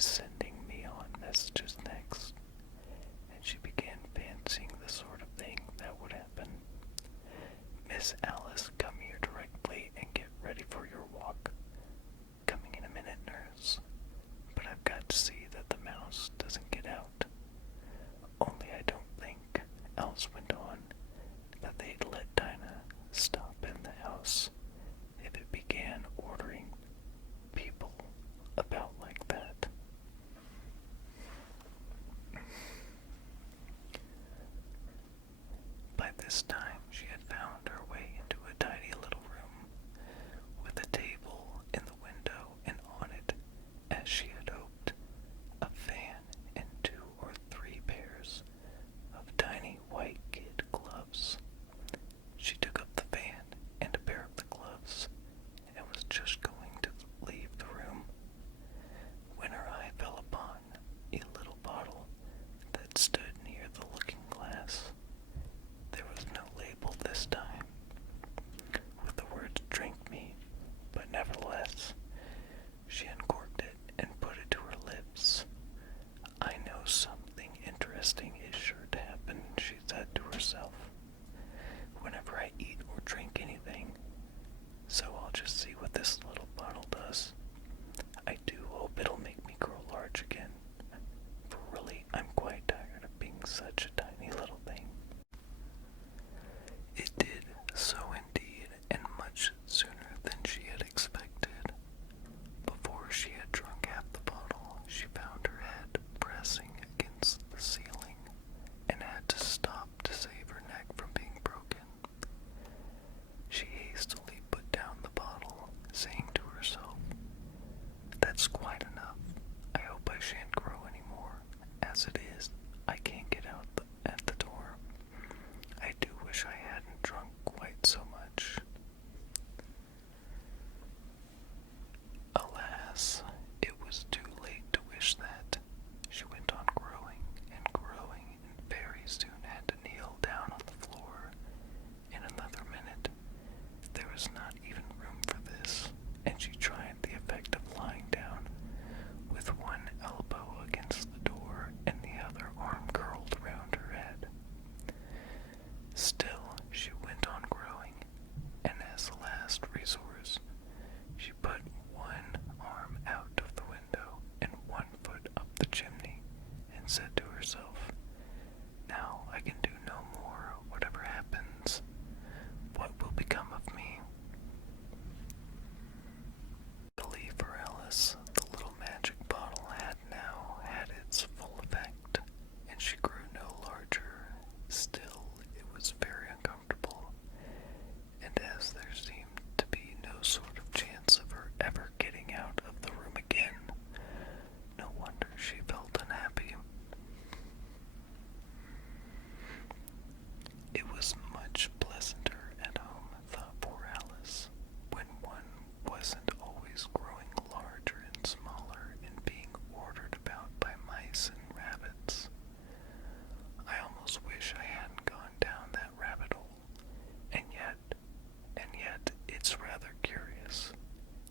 she's sending me on messages next, and she began fancying the sort of thing that would happen. Miss Alice, come here directly and get ready for your walk. Coming in a minute, nurse. But I've got to see that the mouse doesn't get out. Only I don't think, Alice went on, that they'd let Dinah stop in the house if it began ordering people about like that. By this time, she had found her way into a tiny little room with a table in the window, and on it, as she had hoped, a fan and 2 or 3 pairs of tiny white kid gloves. She took up the fan and a pair of the gloves and was just going to leave the room when her eye fell upon a little bottle that stood near the looking glass. There was no label this time, with the words "drink me," but nevertheless, she uncorked it and put it to her lips. "I know something interesting is sure to happen," she said to herself, "whenever I eat or drink anything, so I'll just see what this little bottle does. I do hope it'll make me grow large again, for really I'm quite tired of being such a tiny little thing." It did so indeed, and much sooner than she had expected. Before she had drunk half the bottle, she found her head pressing against the ceiling and had to stop to save her neck from being broken. She hastily put down the bottle, saying to herself, "That's quite enough. I hope I shan't grow any more. As it is, I can't get out at the door. I do wish I hadn't drunk quite so much." Alas, it was too late to wish that. She went on growing and growing, and very soon had to kneel down on the floor. In another minute, there was not even room for this, and she tried the effect of lying down, with one elbow against the door and the other arm curled round her head. Still, she went on growing, and as a last resource, she put one arm out of the window and 1 foot up the chimney, and said to herself, "Now I can do no more, whatever happens. What will become of me?" Luckily for Alice, the little magic bottle had now had its full effect, and she grew no larger. Still, it was very uncomfortable, and as there seemed to be no sort of chance of her ever getting out of the room again, no wonder she felt unhappy. It was much pleasanter at home, thought poor Alice, when one wasn't always growing larger and smaller and being ordered about by mice and rabbits. I almost wish I hadn't gone down that rabbit hole, and yet, it's rather curious,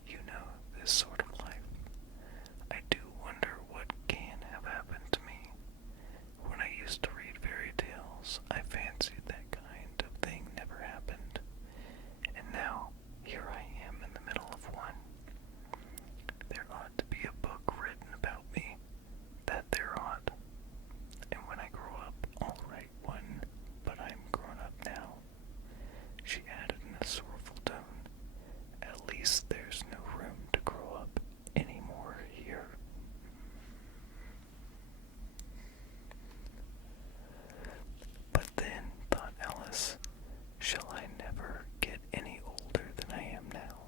you know, this sort of life. I do wonder what can have happened to me. When I used to read fairy tales, I fancied that kind of thing never happened, and now here I am in the middle of one. There ought to be a book written about me, that there ought, and when I grow up I'll write one, but I'm grown up now," she added in a sorrowful tone. "At least there's no room to grow up any more here." But then, thought Alice, shall I never get any older than I am now?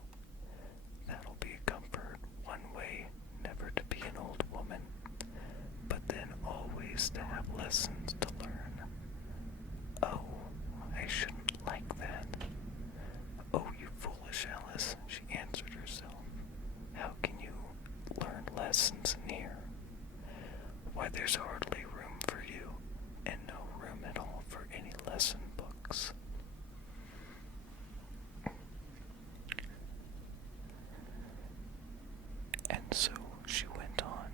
That'll be a comfort, one way never to be an old woman, but then always to have lessons to learn. Oh, I shouldn't like that. "Oh, you foolish Alice," she answered herself. "How can you learn lessons in here? Why, there's hardly room for you, and no room at all for any lesson books." And so she went on,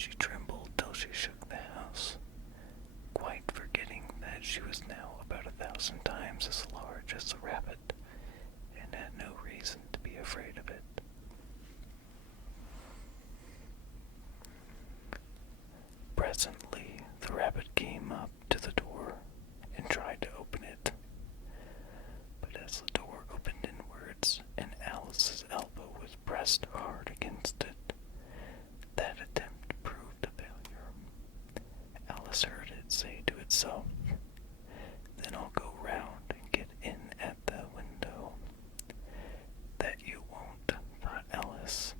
She trembled till she shook the house, quite forgetting that she was now about 1,000 times as large as the rabbit, and had no reason to be afraid of it. Presently, the rabbit came up to the door and tried to open it. But as the door opened inwards and Alice's elbow was pressed hard against it, that attempt proved a failure. Alice heard it say to itself, "Then I'll go round and get in at the window." "That you won't," thought Alice,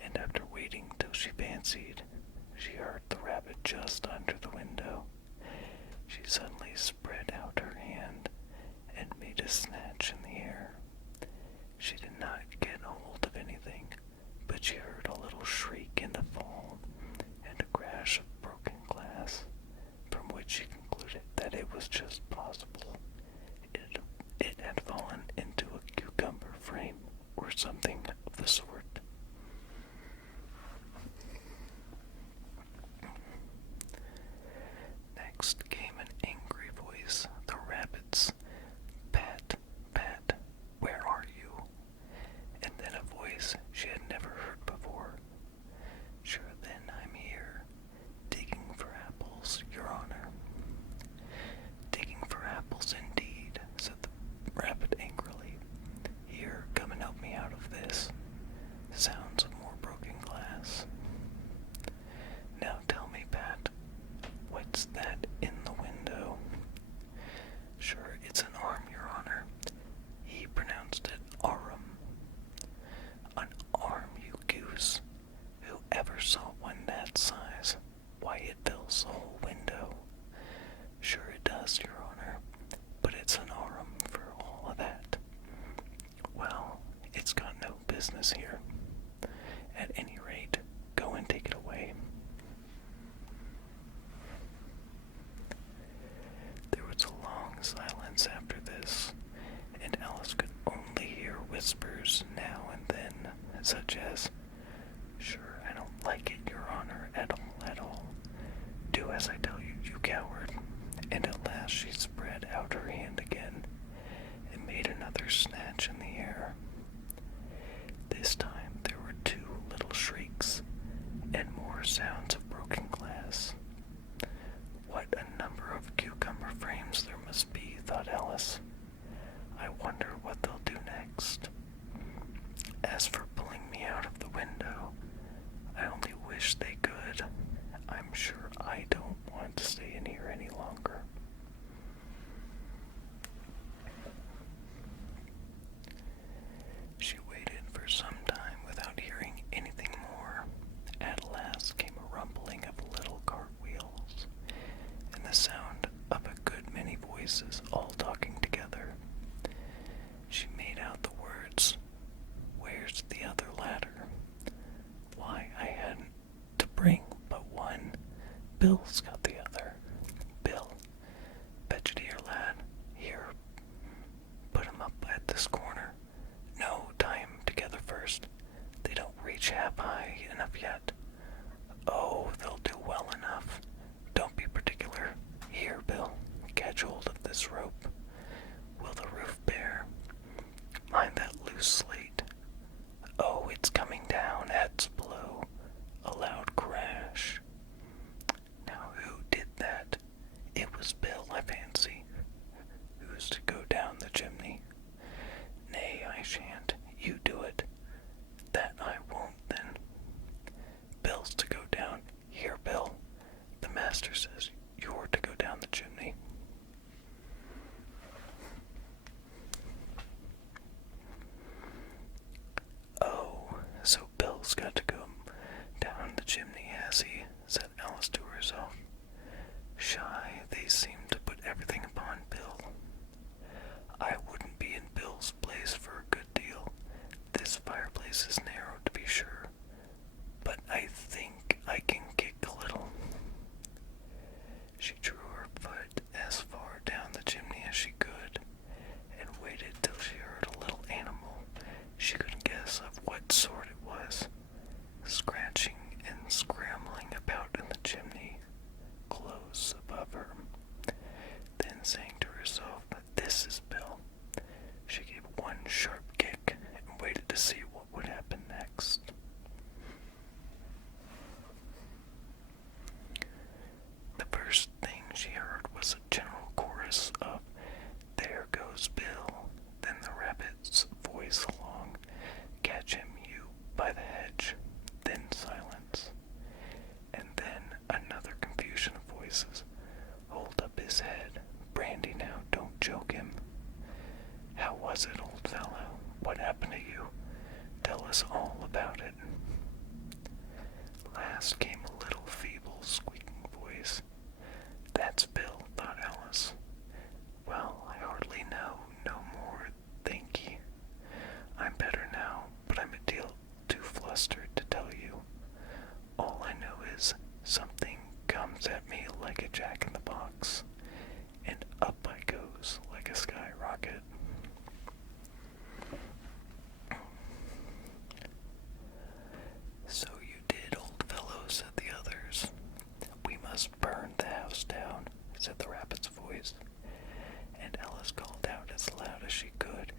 and after waiting till she fancied she heard the rabbit just under the window, she suddenly spread out her hand and made a snatch in the air. She did not get hold of anything, but she heard a little shriek in the fall and a crash of broken glass, from which she concluded that it was just possible it had fallen into a cucumber frame or something of the sort. Next came an angry voice, the rabbit's. "Pat, Pat, where are you?" And then a voice she had never heard before. "Sure then, I'm here, digging for apples, Your Honor." "Digging for apples indeed," said the rabbit angrily. "Here, come and help me out of this." Sounds of more broken glass. "Now tell me, Pat, what's that in the window?" "Sure, it's an arm, Your Honor." He pronounced it arum. "An arm, you goose. Who ever saw one that size? Why, it fills the whole window." "Sure it does, Your Honor, but it's an arum for all of that." "Well, it's got no business here. At any rate, go and take it away." There was a long silence after this, and Alice could only hear whispers now and then, such as, "Sure, I don't like it, Your Honor, at all. Do as I tell you, you coward." And at last she spread out her hand again and made another snatch in the air. This time there were 2 little shrieks and more sounds of broken glass. "What a number of cucumber frames there must be," thought Alice. "I wonder what they'll do next. As for pulling me out of the window, I only wish they could. I'm sure I don't want to stay in here any longer." She waited for some time without hearing anything more. At last came a rumbling of little cartwheels, and the sound of a good many voices all talking together. She made out the words, "Where's the other ladder? Why, I hadn't to bring but one. Bill's got the other. Bill, betcha dear lad. Here, put 'em up at this corner. No, tie 'em together first. They don't reach half high enough yet. Oh, they'll do well enough. Don't be particular. Here, Bill, catch hold of this rope. Will the roof bear? Mind that loose slate. Oh, it's coming down. That's below." A loud crash. Now who did that? It was Bill, I fancy. Who's to go down the chimney? Nay, I shan't. You do it. That I won't, then. first thing she heard was a general chorus of "There goes Bill," then the rabbit's voice along, "Catch him, you, by the hedge," then silence, and then another confusion of voices. "Hold up his head. Brandy now, don't choke him." "How was it, old fellow? What happened to you? Tell us all about it." Last came a little feeble, squeaking voice. "That's Bill," thought Alice. "Well, I hardly know no more, thank ye. I'm better now, but I'm a deal too flustered to tell you. All I know is something comes at me like a jack-in-the-box, and up I goes like a skyrocket." "So you did, old fellow," said the others. "We must burn the house down," said the rabbit's voice. And Alice called out as loud as she could,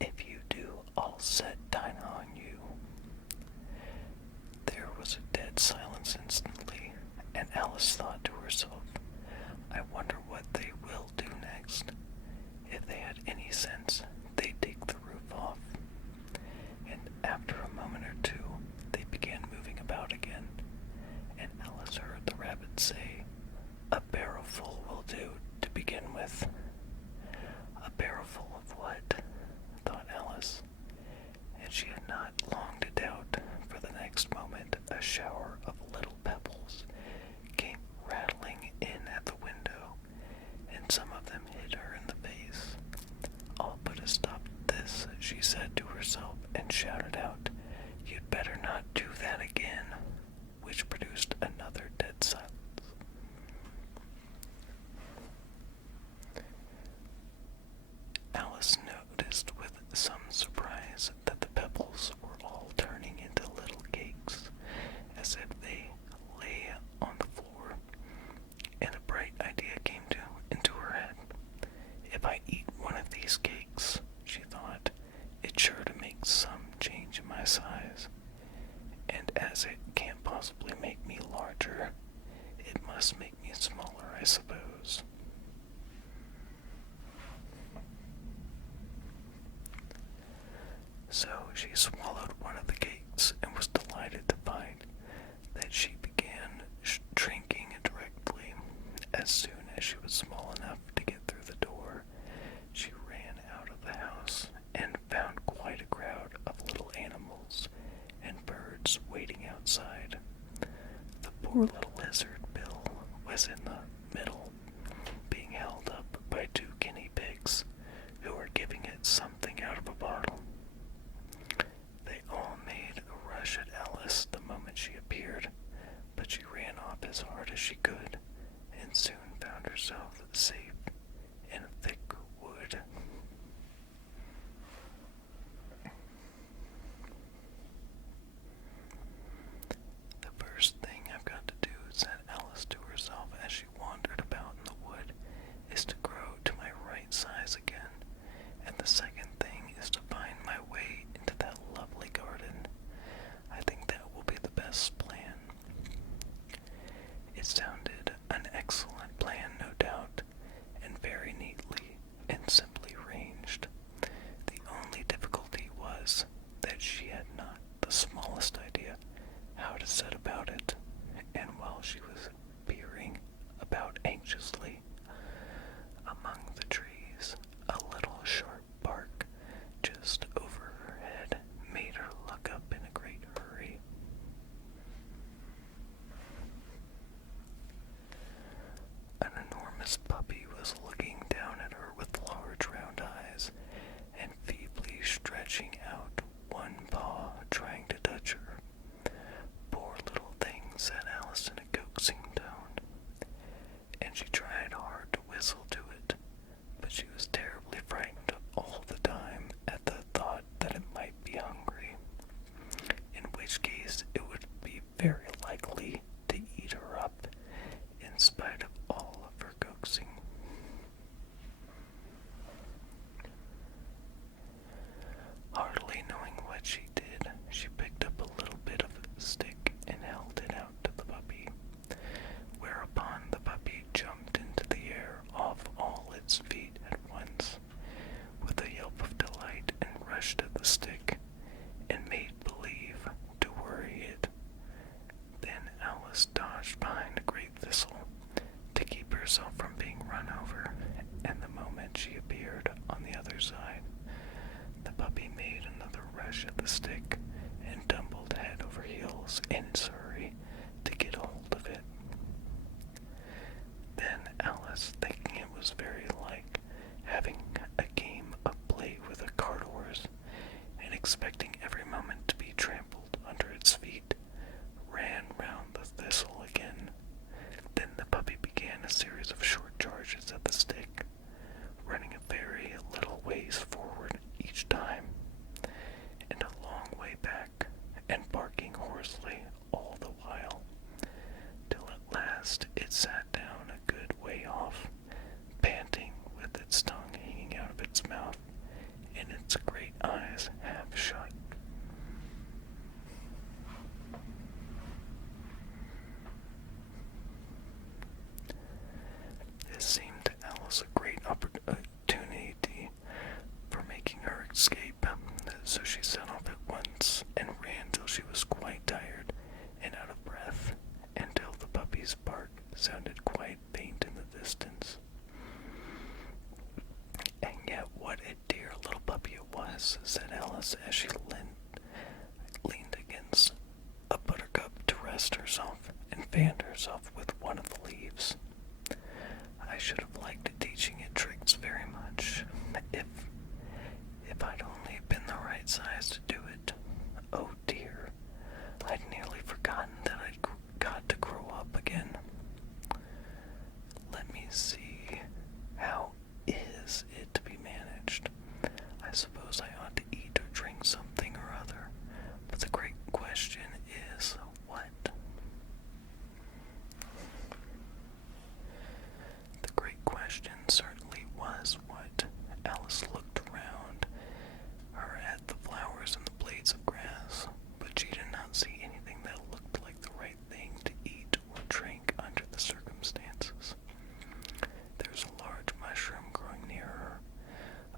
"If you do, I'll set Dinah on you." There was a dead silence instantly, and Alice thought to herself, "I wonder what they will do next. If they had any sense, they'd take the roof off." And after a moment or two, they began moving about again, and Alice heard the rabbit say, "A barrowful will do to begin with." A barrowful of what? Thought Alice, and she had not long to doubt, for the next moment a shower of little pebbles came rattling in at the window, and some of them hit her in the face. "I'll put a stop to this," she said to herself, and shouted out, "You'd better not do that again," which produced another dead silence. Alice noticed with some surprise that the pebbles were all turning into little cakes, as if they lay on the floor, and a bright idea came into her head. "If I eat one of these cakes," she thought, "it's sure to make some change in my size, and as it can't possibly make me larger, it must make me smaller, I suppose." So she swallowed one of the cakes and was delighted to find that she began shrinking directly. As soon as she was small enough to get through the door, she ran out of the house and found quite a crowd of little animals and birds waiting outside. The poor little lizard, Bill, was in the middle, being held up by two guinea pigs who were giving it something out of a bottle. They all made a rush at Alice the moment she appeared, but she ran off as hard as she could, and soon found herself safe in a thick wood. "The first thing I've got to do," said Alice to herself as she wandered about in the wood, "is to grow to my right size again, and the second thing is to find my way into that lovely garden. I think that will be the best plan." It sounded an excellent plan, no doubt, and very neatly and simply arranged. The only difficulty was that she had not the smallest idea how to set about it, and while she was peering about anxiously among the trees, a little sharp bark just over her head made her look up in a great hurry. An enormous puppy was looking down at her with large round eyes, and feebly stretching out one paw, trying to touch her. "Poor little thing," said Alice in a coaxing tone, and she tried hard to whistle to it, but she was terribly frightened all the time at the thought that it might be hungry, in which case it would be very likely to eat her up, in spite of all of her coaxing. rush at the stick and tumbled head over heels in his hurry to get hold of it. Then Alice, thinking it was very like having a game of play with a cart horse, and expecting every moment to be trampled under its feet, ran round the thistle again. Then the puppy began a series of short charges at the stick, running a very little ways forward each time, and a long way back, and barking hoarsely all the while, till at last it sat down a good way off, panting, with its tongue hanging out of its mouth, and its great eyes half shut. This seemed to Alice a great opportunity for making her escape, so she set off at once and ran till she was quite tired and out of breath, until the puppy's bark sounded quite faint in the distance. And yet what a dear little puppy it was, said Alice as she leaned against a buttercup to rest herself and fanned herself with one of the leaves. I should have liked teaching it tricks very much, if I'd only been the right size to do it. Oh dear, I'd nearly forgotten that I'd got to grow up again. Let me see, how is it to be managed? I suppose I ought to eat or drink something or other, but the great question is, what? The great question certainly was what. Alice looked around her at the flowers and the blades of grass, but she did not see anything that looked like the right thing to eat or drink under the circumstances. There was a large mushroom growing near her,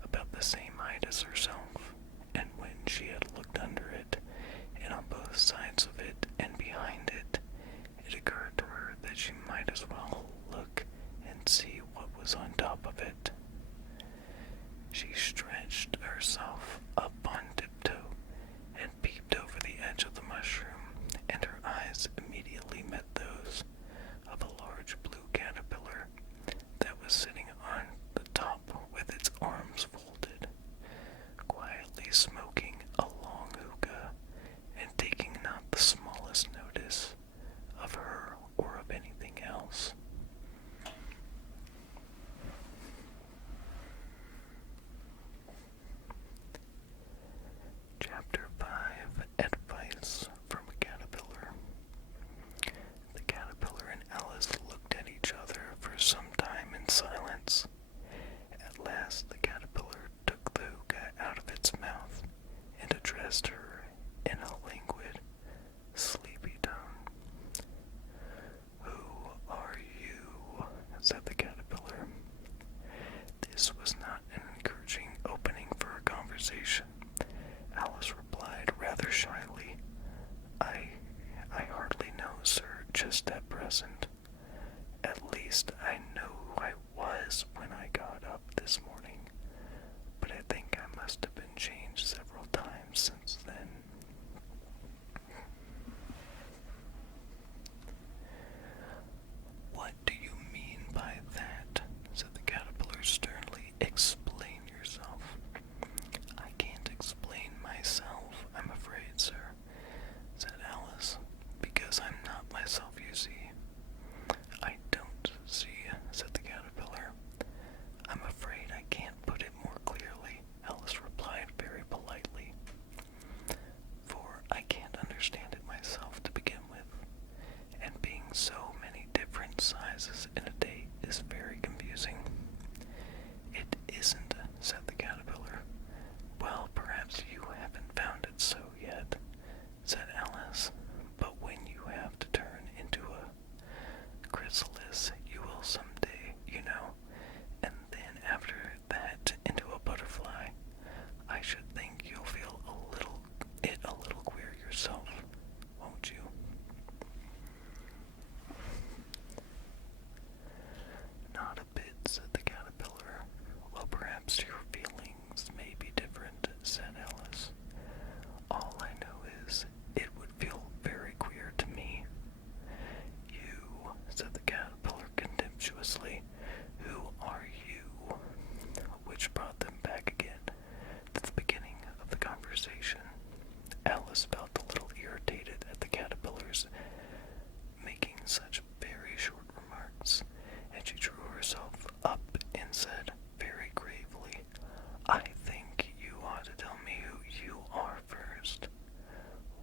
about the same height as herself, and when she had looked under it, and on both sides of it and behind it, it occurred to her that she might as well look and see what was on top of it. She stretched herself up on tiptoe and peeped over the edge of the mushroom, and her eyes immediately met those of a large blue caterpillar that was sitting on the top with its arms folded, quietly smoking a long hookah and taking not the smallest notice of her or of anything else. Chapter 5. Advice from a Caterpillar. The caterpillar and Alice looked at each other for some time in silence. At last the caterpillar took the hookah out of its mouth and addressed her in a languid, sleepy tone. "Who are you?" said the caterpillar. This was not an encouraging opening for a conversation. Alice replied rather shyly, I hardly know, sir, just at present. At least I know who I was when I got up this morning, but I think I must have been changed several times since then." "What do you mean by that?" said the caterpillar sternly. "Explain yourself." "I can't explain myself, I'm afraid, sir," said Alice, "because I'm not myself, you see." "I don't see," said the caterpillar. "I'm afraid I can't put it more clearly," Alice replied very politely. contemptuously, "Who are you?" which brought them back again to the beginning of the conversation. Alice felt a little irritated at the caterpillars making such very short remarks, and she drew herself up and said very gravely, "I think you ought to tell me who you are first."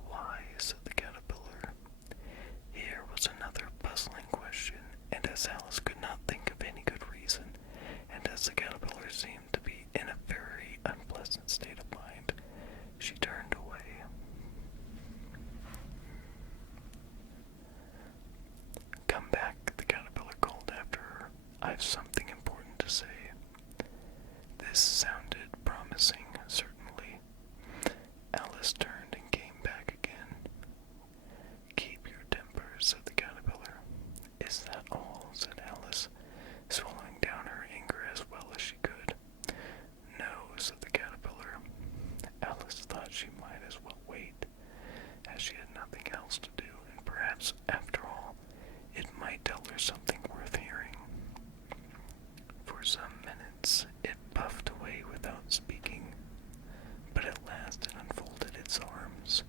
"Why?" said the caterpillar. Here was another puzzling question, and as Alice could not think of any good reason, and as the caterpillar seemed to be in a very unpleasant state of mind, she turned away. "Come back," the caterpillar called after her. "I've something important to say." This sounded promising, certainly. Alice turned and came back again. "Keep your temper," said the caterpillar. "Is that all?" said Alice, swallowing down her anger as well as she could. "No," said the caterpillar. Alice thought she might as well wait, as she had nothing else to do, and perhaps, after all, it might tell her something worth hearing. For some minutes it puffed away without speaking, but at last it unfolded its arms,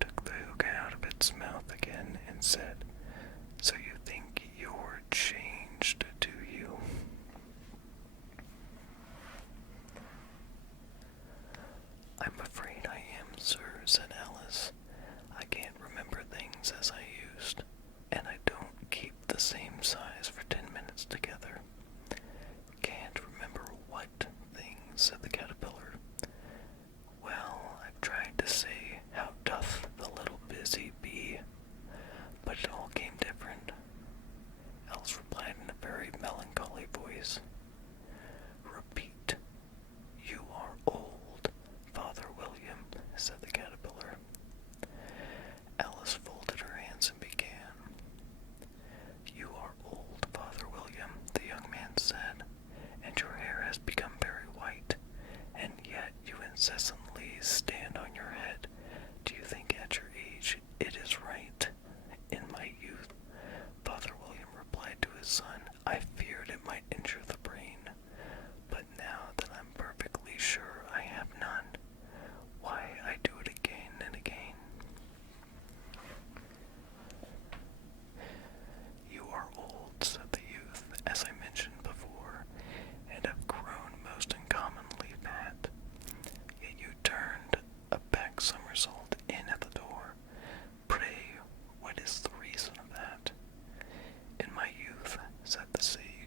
took the hookah out of its mouth again, and said, "So you think you're changed, do you?" "I'm afraid I am, sir," said Alice. "I can't remember things as I used, and I don't keep the same size for 10 minutes together." "Can't remember what things?" said the caterpillar. "Well, I've tried to say, 'How doth the little busy bee?' but it all came different." Alice replied in a very melancholy voice, "Repeat, 'You are old, Father William,'" said the caterpillar. Alice folded her hands and began. "You are old, Father William," the young man said, "and your hair has become very white, and yet you incessantly stand on your head. Do you think at your age it is right?" "In my youth," Father William replied to his son, "I feared it might injure the brain, but now that I'm perfectly sure I have none, why, I do it again and again." "You are old," said the youth, "as I mentioned before, and have grown most uncommonly fat. Yet you turned a back somersault in at the door. Pray, what is the reason of that?" "In my youth," said the sage,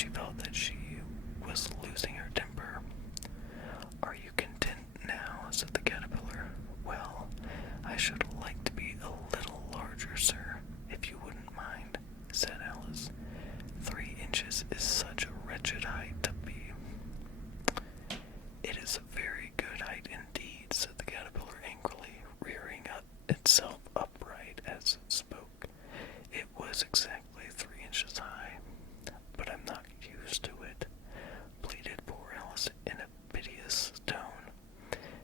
she felt that she was losing her temper. "Are you content now?" said the caterpillar. "Well, I should like to be a little larger, sir, if you wouldn't mind," said Alice. 3 inches is such a wretched height to be. "It is a very good height indeed," said the caterpillar angrily, rearing itself upright as it spoke. "It was exactly 3 inches high, but I'm not used to it," pleaded poor Alice in a piteous tone,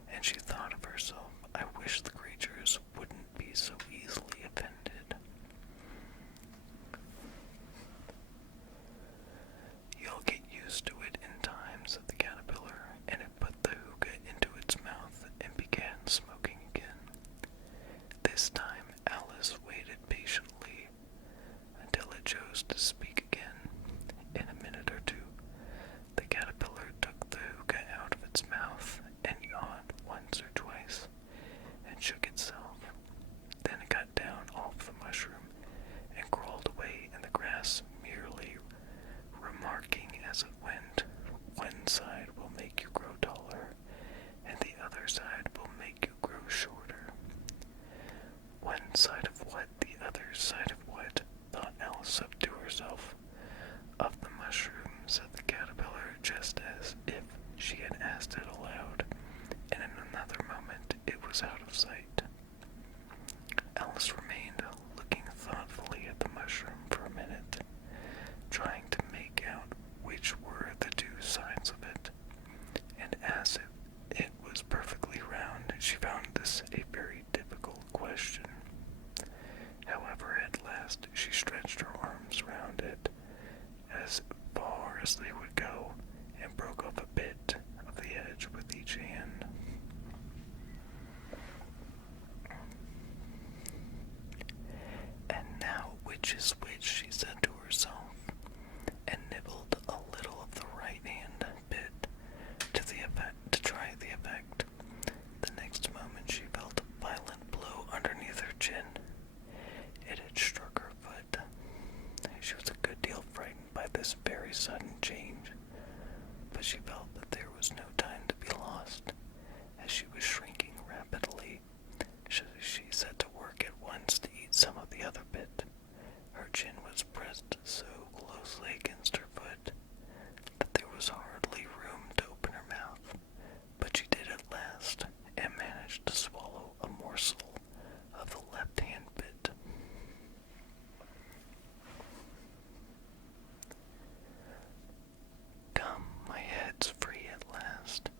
and she thought of herself, "I wish the creatures wouldn't be so easily offended." "You'll get used to it in time," said the caterpillar, and it put the hookah into its mouth and began smoking again. This time Alice waited patiently until it chose to speak again. In a minute or two, the caterpillar took the hookah out of its mouth and yawned once or twice and shook itself. Then it got down off the mushroom and crawled away in the grass, merely remarking as it went, "One side will make you grow taller, and the other side will make you grow shorter." "One side of what? The other side of what?" thought Alice up to herself. "Of the mushroom," said the caterpillar, just as if she had asked it aloud, and in another moment it was out of sight. Alice remained looking thoughtfully at the mushroom for a minute, trying to make out which were the 2 sides of it, and as if it was perfectly round, she found this a very difficult question. However, at last she stretched her arms round it as far as they would go, and broke off a bit of the edge with each hand. "And now which is which?" she said to herself, and nibbled a little of the right hand bit to try the effect. The next moment she felt a violent blow underneath her chin. It had struck her foot. She was a good deal frightened by this very sudden change, but she felt that there was no time to be lost. As she was shrinking rapidly, she set to work at once to eat some of the other bit. Her chin was pressed so closely against her foot that there was hardly room to open her mouth, but she did at last, and managed to swallow a morsel of the left-hand bit. "Come, my head's free at last,"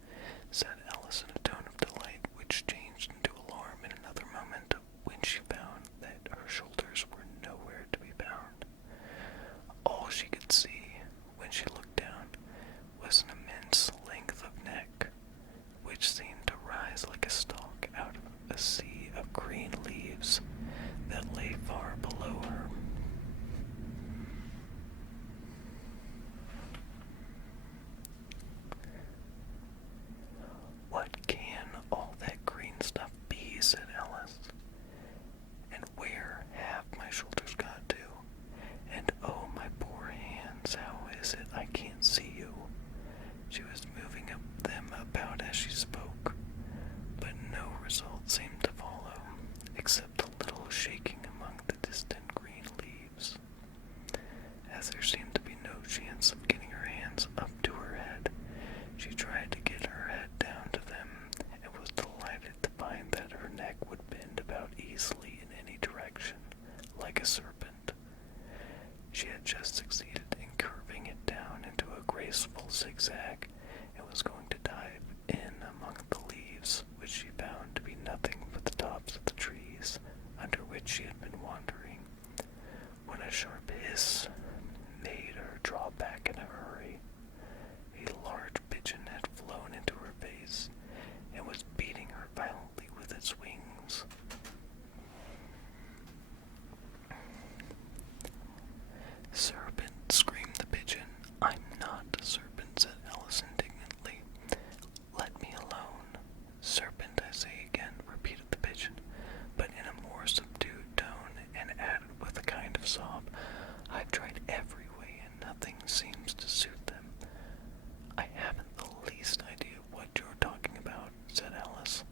said Alice in a tone of delight, which changed into alarm in another moment when she found that her shoulders were nowhere to be found. All she could see, when she looked down, was an immense length of neck, which seemed to rise like a stalk out of a sea of green leaves that lay far below her. "What can all that green stuff be?" said Alice. "And where have my shoulders got to? And oh, my poor hands, how is it I can't see you?" She was moving them about as she spoke, but no result seemed to follow, except a little shaking among the distant green leaves. As there seemed to be no chance of getting her hands up to her head, she tried to get her head down to them, and was delighted to find that her neck would bend about easily in any direction, like a serpent. She had just succeeded in curving it down into a graceful zigzag, and was going to dive in among the leaves, which she found to be nothing but the tops of the trees under which she had been wandering, when a sharp hiss made her draw back in a hurry. A large pigeon had flown into her face, and was beating her violently with its wings. "Serpent!" screamed the pigeon. "I'm not a serpent," said Alice indignantly. "Let me alone." "Serpent, I say again," repeated the pigeon, but in a more subdued tone, and added with a kind of sob, "I've tried every way and nothing seems to suit them. I haven't the least idea what you're talking about, said Alice.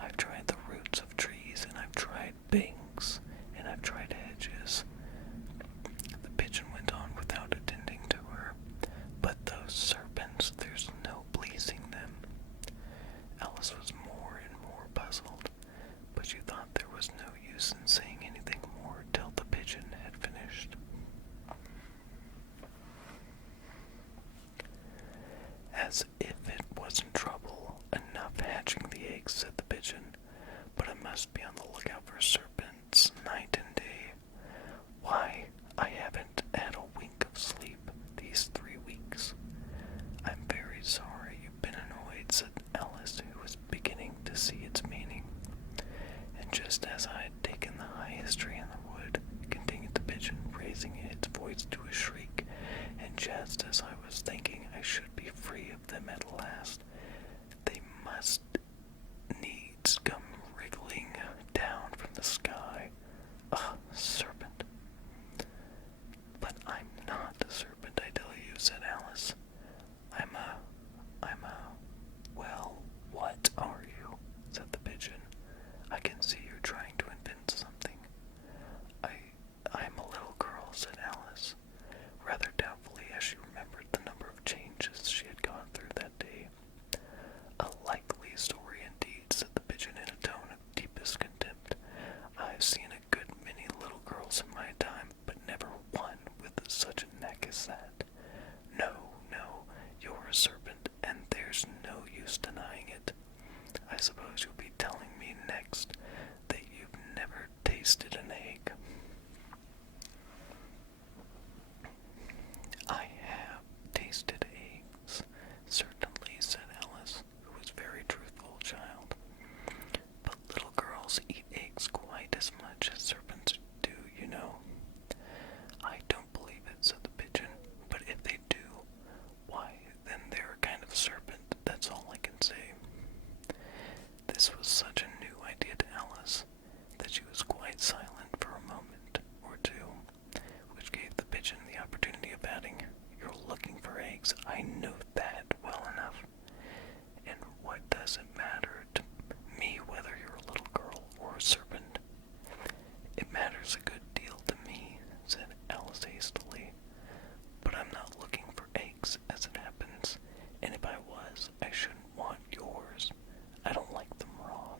I've tried the roots of trees, and I've tried banks, and I've tried hedges. The pigeon went on without attending to her. But those serpents, there's no pleasing them. Alice was more and more puzzled, but she thought there was no use in saying anything more till the pigeon had finished. As if it wasn't trouble enough hatching the eggs, said the pigeon, but I must be on the lookout for serpents night and day. Why, I haven't had a wink of sleep these 3 weeks. I'm very sorry you've been annoyed, said Alice, who was beginning to see its meaning. And just as I had taken the highest tree in the wood, continued the pigeon, raising its voice to a shriek, and just as I was thinking I should be free of them at last, they must needs come wriggling down from the sky. Ah, serpent! But I'm not a serpent, I tell you, said Alice. Well, what are you? Said the pigeon. I can see you're trying to invent something. I'm a little girl, said Alice, rather doubtfully as she remembered the number of changes she had gone through that day. A likely story indeed, said the pigeon in a tone of deepest contempt. I've seen a good many little girls in my time, but never one with such a neck as that. No, you're a serpent, and there's no use denying it. I suppose you'll be telling me next that you've never tasted an egg. I have tasted eggs, certainly, said Alice, who was a very truthful child. But little girls eat eggs quite as much as serpents do, you know. I don't believe it, said the pigeon, but if they do, why, then they're a kind of serpent, that's all I can say. This was such a new idea to Alice that she was quite silent for a moment or two, which gave the pigeon the opportunity of adding, You're looking for eggs, I know that well enough. And what does it matter to me whether you're a little girl or a serpent? It matters a good deal to me, said Alice hastily, but I'm not looking for eggs as it happens, and if I was, I shouldn't want yours. I don't like them raw.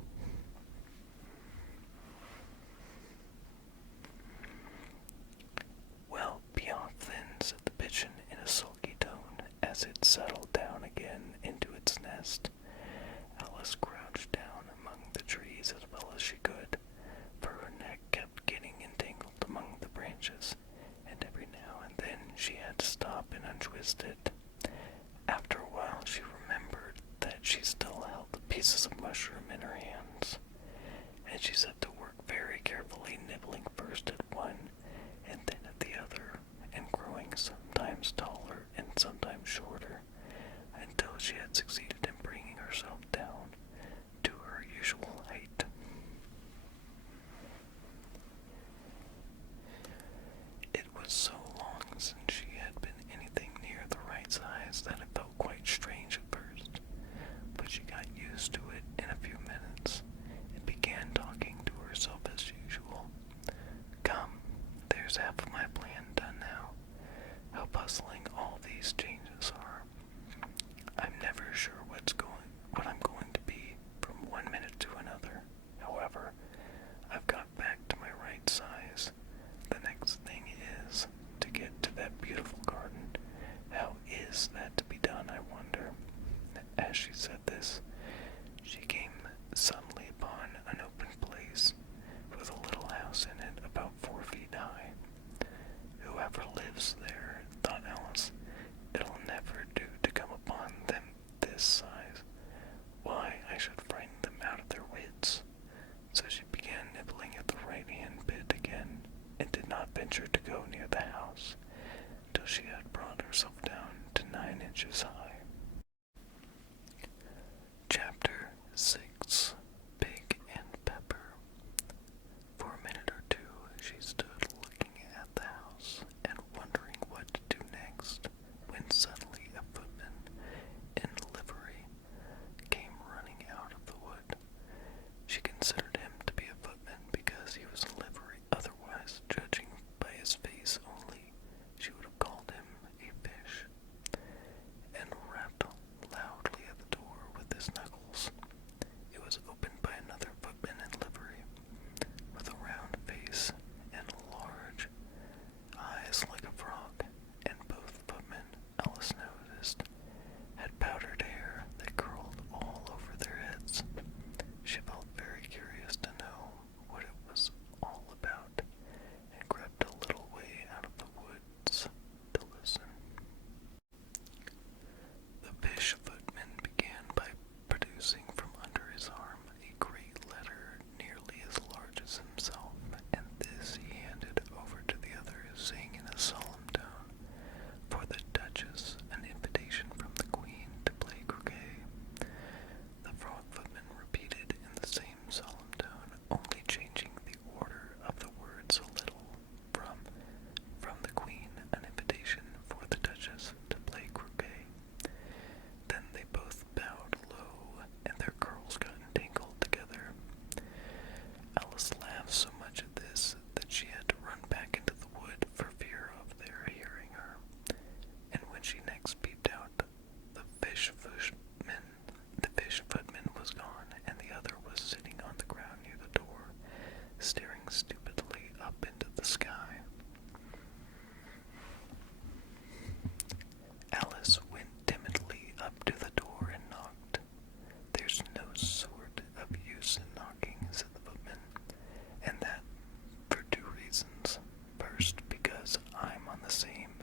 Well, be off then, said the pigeon in a sulky tone as it settled down again into its nest. Alice crouched down among the trees as well as she could, for her neck kept getting entangled among the branches, and every now and then she had to stop and untwist it. After a while she remembered that she still held the pieces of mushroom in her hands, and she set to work very carefully, nibbling first at one and then at the other, and growing sometimes taller and sometimes shorter, until she had succeeded in bringing herself down to her usual height. It was so long since she had been anything near the right size that it felt quite strange at first, but she got used to it in a few minutes and began talking to herself as usual. Come, there's half of my plan done now. How puzzling all these changes are. I'm never sure what I'm going to be from one minute to another. However, I've got back to my right size. The next thing is to get to that beautiful garden. How is that to be done, I wonder? As she said this, she came suddenly upon an open place with a little house in it about 4 feet high. Whoever lives there, thought Alice, it'll never do to come upon them this size. Why, I should frighten them out of their wits. So she began nibbling at the right-hand bit again, and did not venture to go near the house till she had brought herself down to 9 inches high. Chapter 6. Pig and Pepper. For a minute or two she stood looking at the house and wondering what to do next.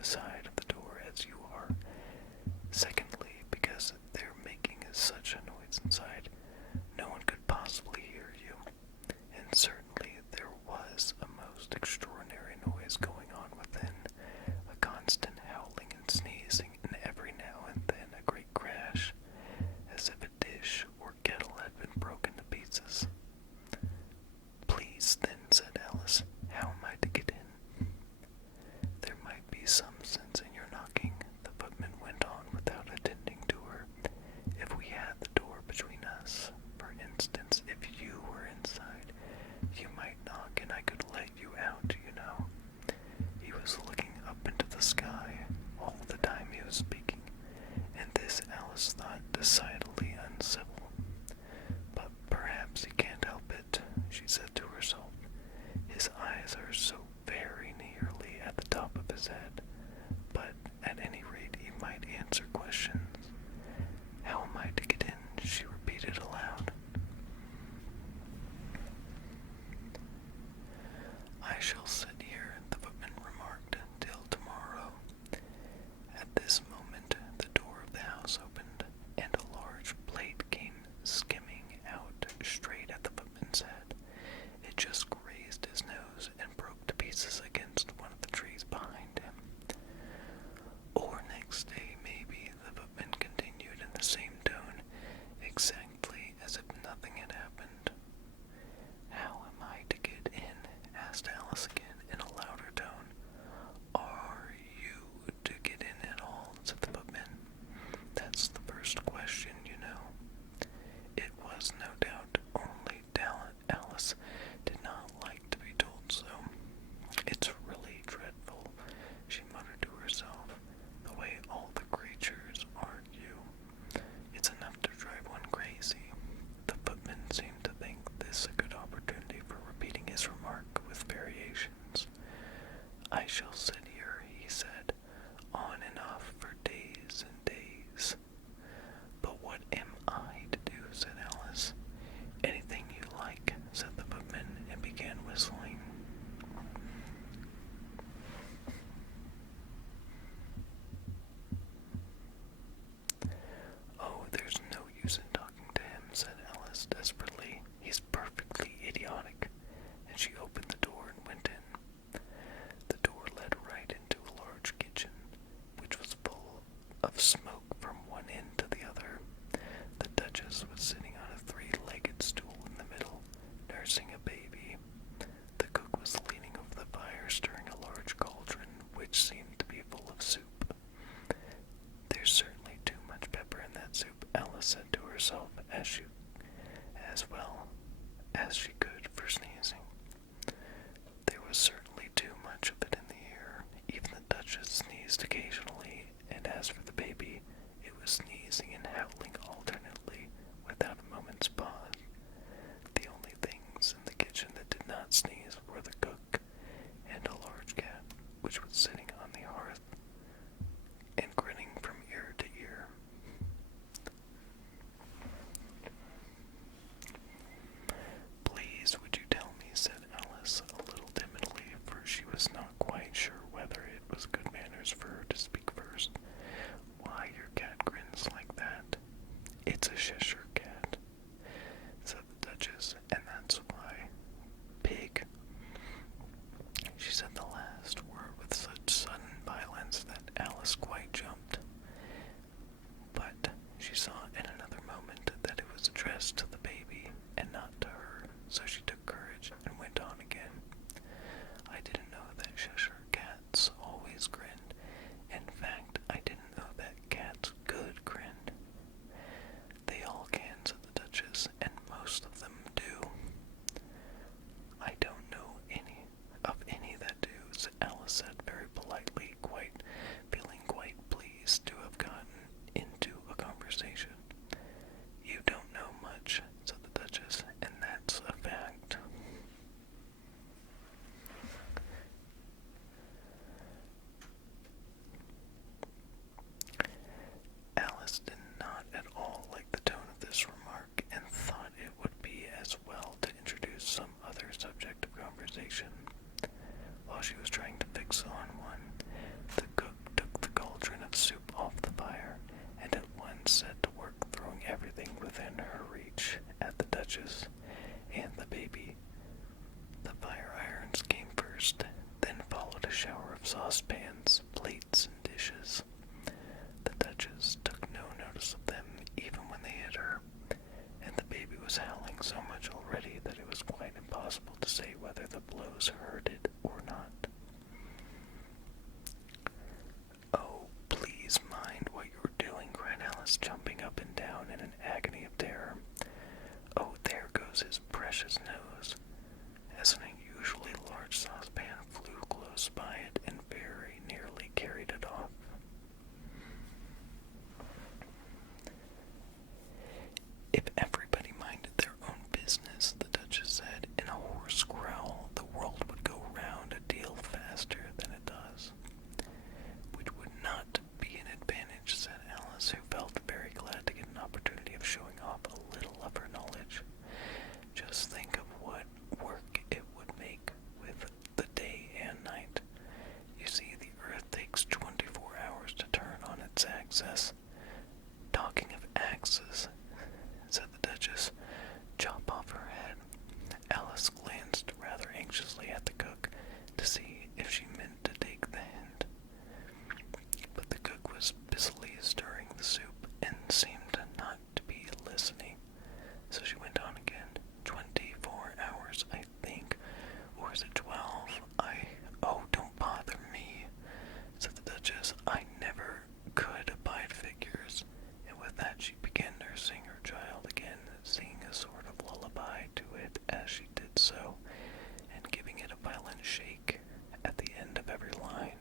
side of the door as you are. Secondly, because they're making such a noise inside, no one could possibly hear you. And certainly there was a most extraordinary noise going on within, a constant howling and sneezing, and every now and then a great crash, as if a dish or kettle had been broken to pieces. "Please, then," said Alice, "how am I to get in?" "There might be some sense in your knocking," the footman went on without attending to her, "if we had the door between us. For instance, if you were inside, you might knock and I could let you out, you know." He was looking up into the sky all the time he was speaking, and this Alice thought decidedly uncivil. "But perhaps he can't help it," she said to herself. "His eyes are so very nearly at the top of his head, but at any rate he might answer questions. How am I to get in?" she repeated aloud. "I shall sit here," the footman remarked, "till tomorrow." At this moment the door of the house opened, and a large was his precious nose, as an unusually large saucepan flew close by it and very nearly carried it off. If everybody minded their own business, the Duchess said in a hoarse growl, the world would go round a deal faster than it does. Which would not be an advantage, said Alice, who felt very glad to get an opportunity of showing off a little of her knowledge. Just think of what work it would make with the day and night. You see, the earth takes 24 hours to turn on its axis. Talking of axes, said the Duchess, chop off her head. Alice glanced rather anxiously at the cook to see if she meant to take the hint. But the cook was busily stirring the soup and seemed not to be listening, so she went on again. 24 hours, I think, or is it 12? Oh, don't bother me, said the Duchess. I never could abide figures. And with that she began nursing her child again, singing a sort of lullaby to it as she did so, and giving it a violent shake at the end of every line.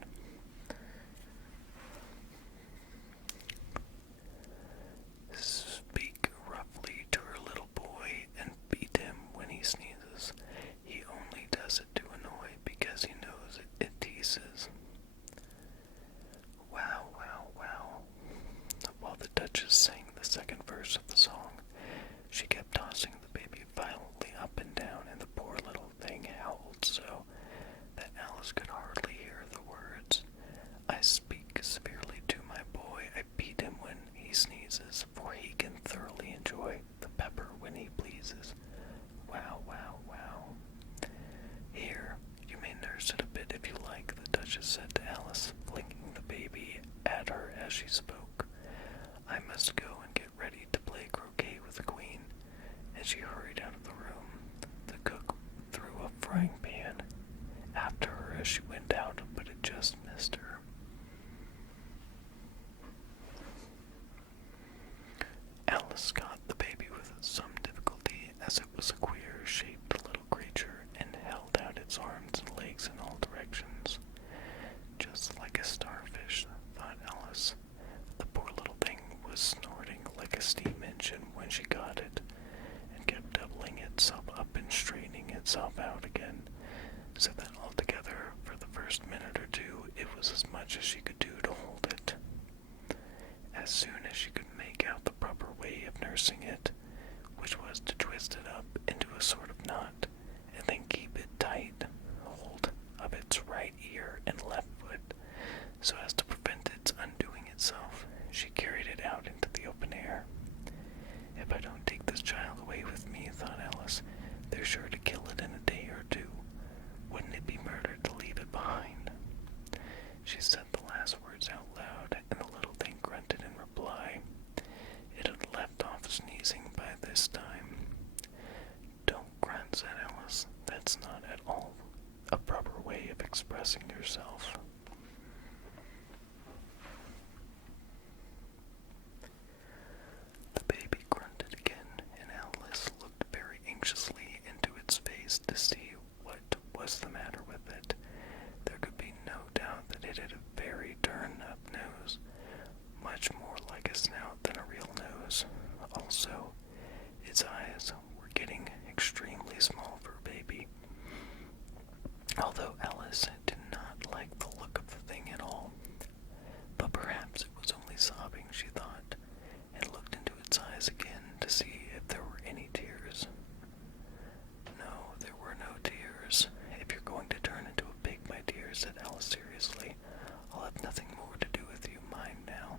Speak roughly to her little boy and beat him when he sneezes. He only does it to annoy because he knows it teases. Wow, wow, wow. While the Duchess sang the second verse of the song, she kept tossing the baby violently up and down, and the poor little thing howled so that Alice could hardly hear the words. I speak severely to my boy. I beat him when he sneezes, for he can thoroughly enjoy the pepper when he pleases. Wow, wow, wow. Here, you may nurse it a bit if you like, the Duchess said to Alice, flinging the baby at her as she spoke. I must go and get ready to play croquet with the Queen. And she hurried out of the room. The cook threw a frying pan after her as she went out, but it just missed her. Alice caught the baby with some difficulty, as it was a queer-shaped little creature and held out its arms and legs in all directions. Just like a starfish, thought Alice. The poor little thing was snorting like a steam engine when she got it, and kept doubling itself up and straightening itself out again, so that altogether, for the first minute or two, it was as much as she could do to hold it. As soon as she could make out the proper way of nursing it, which was to twist it up into a sort of knot, and then keep it tight hold of its right ear and left foot, so as to prevent its undoing itself, she carried it out into the open air. If I don't take this child away with me, thought Alice, they're sure to kill it in a day or two. Wouldn't it be murder to leave it behind? She said the last words out loud, and the little thing grunted in reply. It had left off sneezing by this time. Don't grunt, said Alice. That's not at all a proper way of expressing yourself. The baby grunted again, and Alice looked very anxiously into its face to see what was the matter with it. There could be no doubt that it had a very turned-up nose, much more like a snout than a real nose. Also, its eyes were getting extremely small for a baby. Although Alice did not like the look of the thing at all. But perhaps it was only sobbing, she thought, and looked into its eyes again to see if there were any tears. No, there were no tears. If you're going to turn into a pig, my dear, said Alice seriously, I'll have nothing more to do with you. Mind now.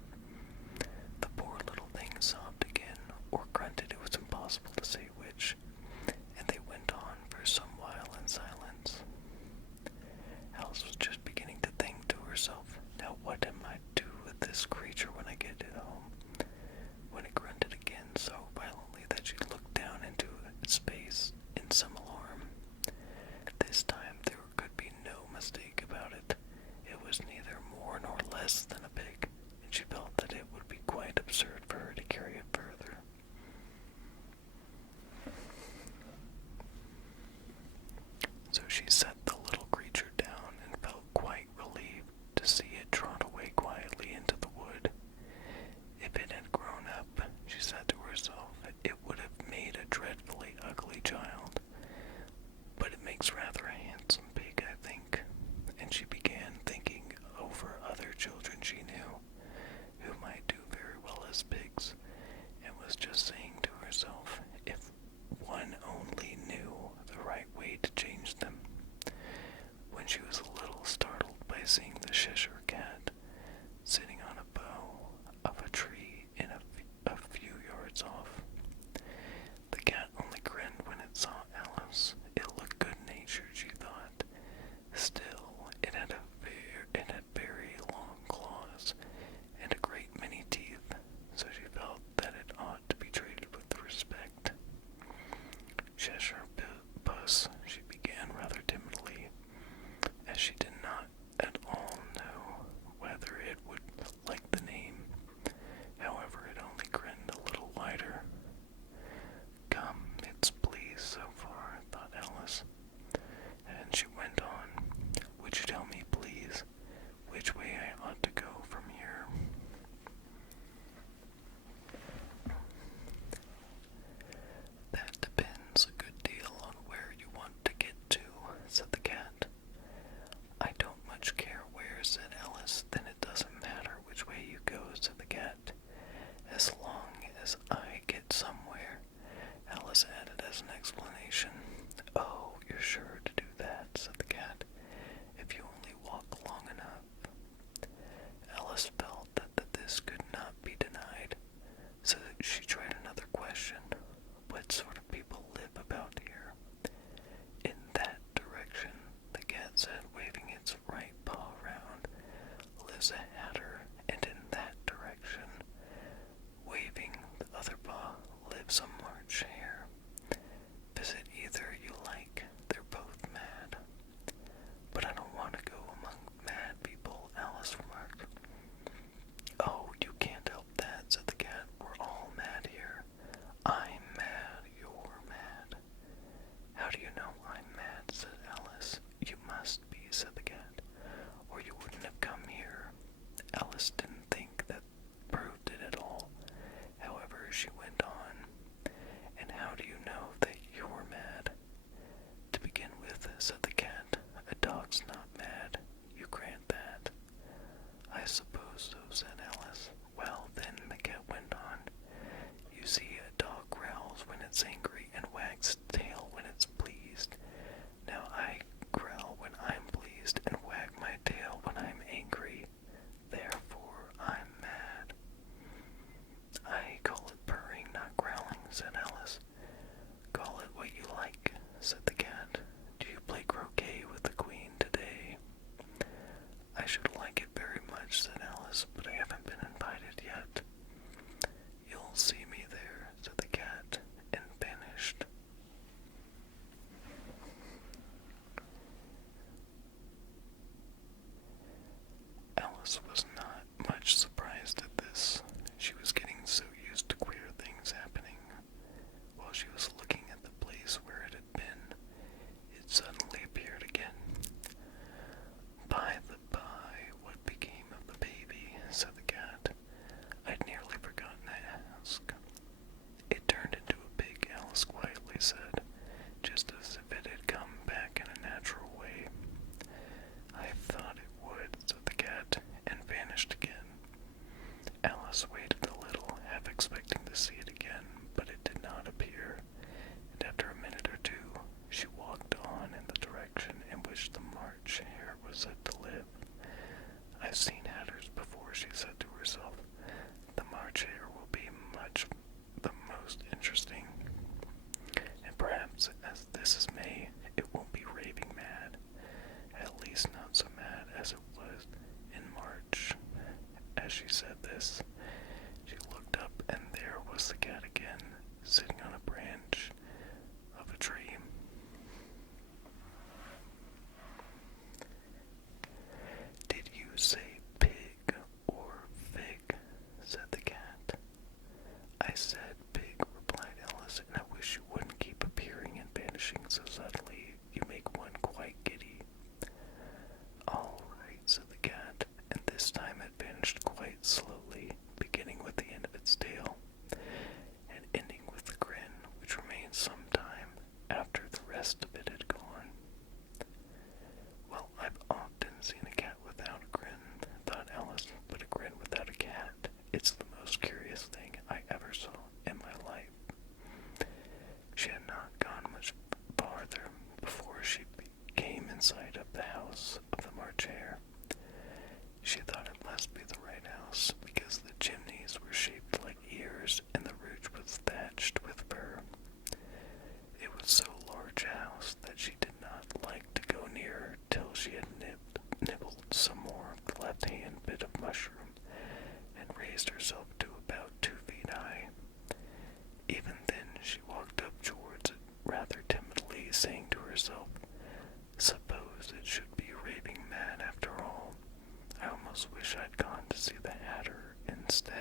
The poor little thing sobbed again, or grunted, it was impossible to say which, and they went on for some while in silence. Alice was just beginning to think to herself, now what am I to do with this creature when I get it home? When it grunted again so violently that she looked down into its face in some alarm. This time there could be no mistake about it. It was neither more nor less than a pig, and she felt that it would be quite absurd for her to carry it further. dreadfully ugly child, but it makes rather a handsome pig, I think. And she began thinking over other children she knew who might do very well as pigs, and was just saying to herself, if one only knew the right way to change them, when she was a little startled by seeing the Cheshire Cat sitting on a bough of a tree a few yards off. The cat only grinned when it saw Alice. It looked good-natured, she thought. Still, it had very long claws and a great many teeth, so she felt that it ought to be treated with respect. Cheshire Puss, she began rather timidly, as she did not at all know whether it would like the name. However, it only grinned a little wider. Come, it's pleased so far, thought Alice. And she went on. Would you tell me, please, which way I ought to go from here? That depends a good deal on where you want to get to, said the cat. I don't much care where, said Alice. Then it doesn't matter which way you go, said the cat, as long as I get somewhere. Alice added as an explanation, Oh, you're sure to do that, said the cat, if you only walk long enough. Alice felt that this could not be denied, so she tried another question. What sort of people live about here? In that direction, the cat said, waving its right paw round, lives a hatter, and in that direction, waving the other paw, lives a March hare. Visit either you like, they're both mad. But I don't want to go among mad people, Alice remarked. Oh, you can't help that, said the cat. We're all mad here. I'm mad, you're mad. How do you know I'm mad, said Alice. You must be, said the cat, or you wouldn't have come here. Alice didn't think that proved it at all. However, she went on. And how do you know that you're mad? To begin with, said the cat, a dog's not mad. You grant that. I suppose so, said Alice. Well, then, the cat went on. You see, a dog growls when it's angry and wags its tail when it's pleased. Now I growl when I'm pleased and wag my tail when I'm angry. Therefore, I'm mad. I call it purring, not growling, said Alice. Call it what you like, said the cat. Do you play croquet with the Queen today? I should like it very much, said Alice, but I haven't been invited yet. You'll see me there, said the cat, and vanished. Alice was not much surprised at this. She was getting so used to queer things happening. While she was looking at the place where it had been, it suddenly appeared again. By the by, what became of the baby, said the cat. I'd nearly forgotten to ask. It turned into a pig, Alice quietly said, just as if it had come back in a natural way. I thought it would, said the cat, and vanished again. Alice waited a little, half expecting to see it again, but it did not appear, and after a minute or two, she walked on in the direction in which the March hare was said to live. I've seen hatters before, she said to herself. The March hare will be the most interesting, and perhaps as this is May, it won't be raving mad, at least not so mad as it was in March. As she said this, she looked up, and there was the cat again, sitting on a branch of a tree. Did you say pig or fig? Said the cat. I said pig, replied Alice, and I wish you wouldn't keep appearing and vanishing so suddenly. You make one quite giddy. All right, said the cat, and this time it vanished quite slowly, beginning with the end of its tail, and ending with the grin, which remained some It's the most curious thing I ever saw in my life. She had not gone much farther before she came in sight of the house of the Marcher. She thought it must be the right house because the chimneys were shaped like ears and the roof was thatched with fur. It was so large a house that she did not like to go near till she had nibbled some more of the left-hand bit of mushroom and raised herself to about 2 feet high. Even then she walked up towards it rather timidly, saying to herself, "Suppose it should be raving mad after all. I almost wish I'd gone to see the Hatter instead."